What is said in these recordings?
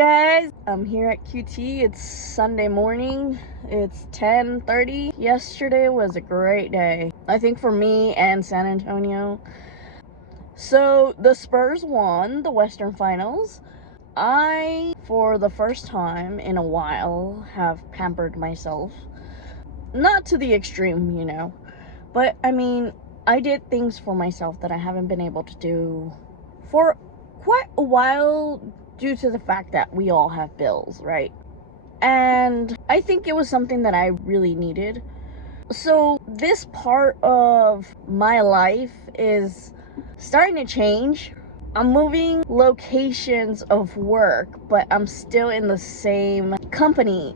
guys? I'm here at QT. It's Sunday morning. It's 10:30. Yesterday was a great day, I think, for me and San Antonio. So the Spurs won the Western Finals. I, for the first time in a while, have pampered myself. Not to the extreme, but I mean, I did things for myself that I haven't been able to do for quite a while due to the fact that we all have bills, right? And I think it was something that I really needed. So this part of my life is starting to change. I'm moving locations of work, but I'm still in the same company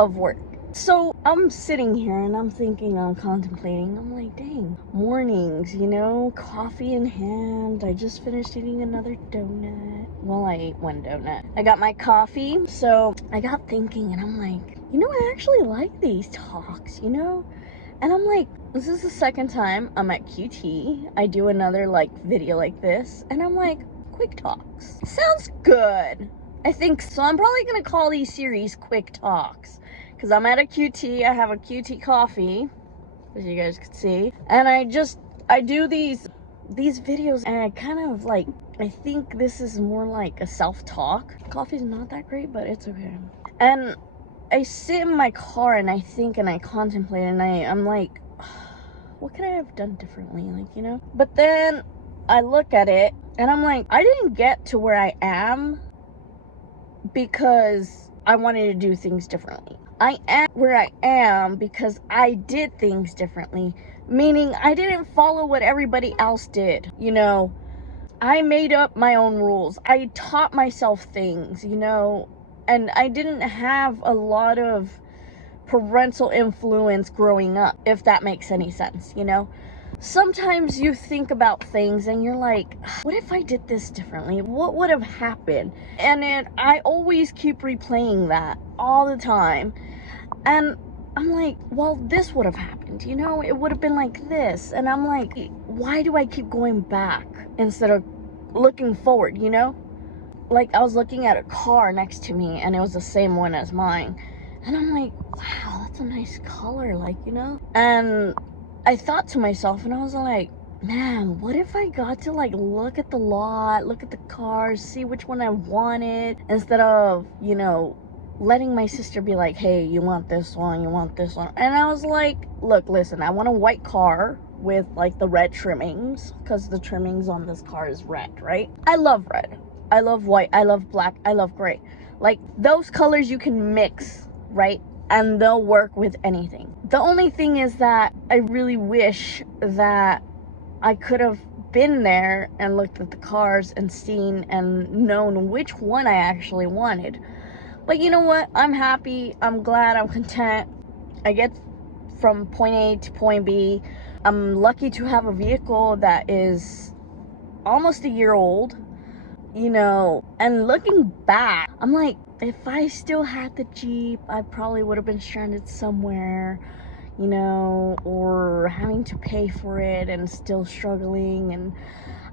of work. So I'm sitting here and I'm thinking, I'm contemplating, I'm like, dang, mornings, coffee in hand. I just finished eating another donut. Well, I ate one donut. I got my coffee, so I got thinking and I'm like, I actually like these talks, And I'm like, this is the second time I'm at QT. I do another video like this, and I'm like, quick talks. Sounds good. I think so. I'm probably gonna call these series quick talks. Because I'm at a QT, I have a QT coffee, as you guys can see. And I do these videos, and I kind of I think this is more like a self-talk. Coffee's not that great, but it's okay. And I sit in my car and I think and I contemplate and I'm like, what could I have done differently? But then I look at it and I'm like, I didn't get to where I am because I wanted to do things differently. I am where I am because I did things differently, meaning I didn't follow what everybody else did. I made up my own rules. I taught myself things, and I didn't have a lot of parental influence growing up, if that makes any sense, Sometimes you think about things and you're like, what if I did this differently? What would have happened? And I always keep replaying that all the time. And I'm like, well, this would have happened, It would have been like this. And I'm like, why do I keep going back instead of looking forward, I was looking at a car next to me and it was the same one as mine. And I'm like, wow, that's a nice color, And I thought to myself and I was like, man, what if I got to look at the lot, look at the cars, see which one I wanted, instead of, letting my sister be like, hey, you want this one, you want this one. And I was like, look, listen, I want a white car with the red trimmings, because the trimmings on this car is red, right? I love red. I love white, I love black, I love gray. Those colors you can mix, right? And they'll work with anything. The only thing is that I really wish that I could have been there and looked at the cars and seen and known which one I actually wanted. But you know what? I'm happy, I'm glad, I'm content. I get from point A to point B. I'm lucky to have a vehicle that is almost a year old. And looking back, I'm like, if I still had the Jeep, I probably would have been stranded somewhere, or having to pay for it and still struggling. And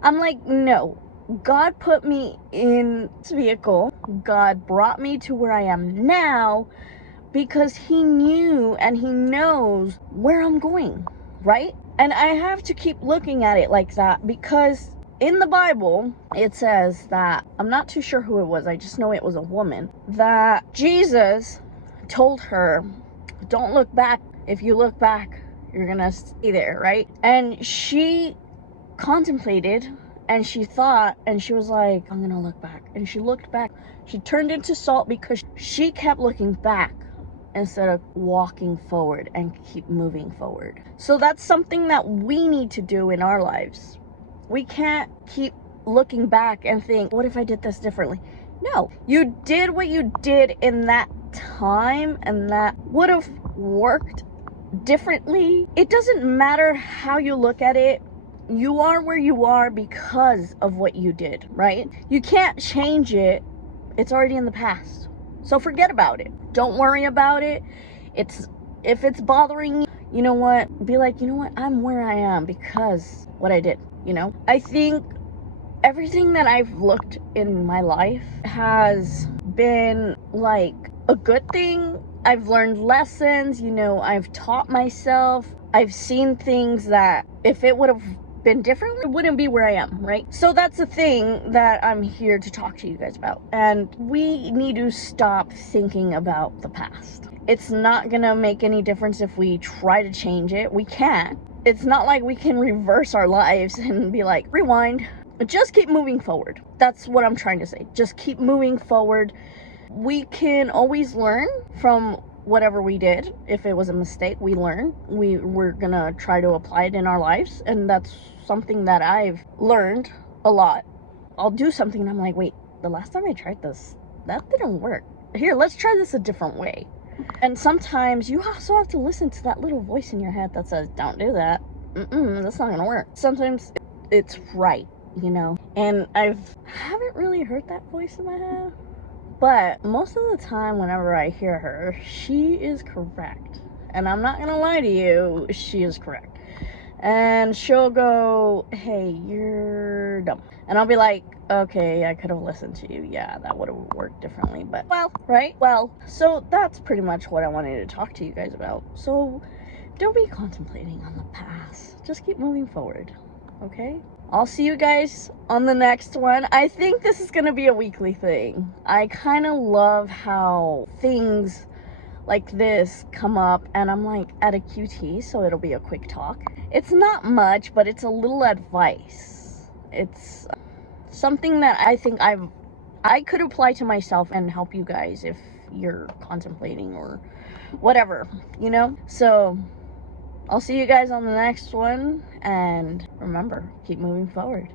I'm like, no, God put me in this vehicle. God brought me to where I am now because He knew and He knows where I'm going, right? And I have to keep looking at it like that because in the Bible, it says that, I'm not too sure who it was, I just know it was a woman, that Jesus told her, don't look back. If you look back, you're gonna stay there, right? And she contemplated and she thought and she was like, I'm gonna look back. And she looked back. She turned into salt because she kept looking back instead of walking forward and keep moving forward. So that's something that we need to do in our lives. We can't keep looking back and think, what if I did this differently? No, you did what you did in that time and that would have worked differently. It doesn't matter how you look at it. You are where you are because of what you did, right? You can't change it. It's already in the past. So forget about it. Don't worry about it. If it's bothering you, you know what? Be like, you know what? I'm where I am because what I did. I think everything that I've looked in my life has been like a good thing. I've learned lessons, you know, I've taught myself. I've seen things that if it would have been different, it wouldn't be where I am, right? So that's the thing that I'm here to talk to you guys about. And we need to stop thinking about the past. It's not gonna make any difference if we try to change it. We can't. It's not like we can reverse our lives and be like, rewind. Just keep moving forward. That's what I'm trying to say. Just keep moving forward. We can always learn from whatever we did. If it was a mistake, we learn. We're gonna try to apply it in our lives, and that's something that I've learned a lot. I'll do something and I'm like, wait, the last time I tried this, that didn't work. Here, let's try this a different way. And sometimes you also have to listen to that little voice in your head that says, don't do that. That's not gonna work. Sometimes it's right, you know? And haven't really heard that voice in my head. But most of the time, whenever I hear her, she is correct. And I'm not gonna lie to you, she is correct. And she'll go, hey, you're dumb. And I'll be like, okay, I could have listened to you. Yeah, that would have worked differently. But, well, right? Well, so that's pretty much what I wanted to talk to you guys about. So don't be contemplating on the past. Just keep moving forward, okay? I'll see you guys on the next one. I think this is going to be a weekly thing. I kind of love how things like this come up, and I'm like at a QT, so it'll be a quick talk. It's not much, but it's a little advice. It's something that I think I could apply to myself and help you guys if you're contemplating or whatever, you know? So I'll see you guys on the next one, and remember, keep moving forward.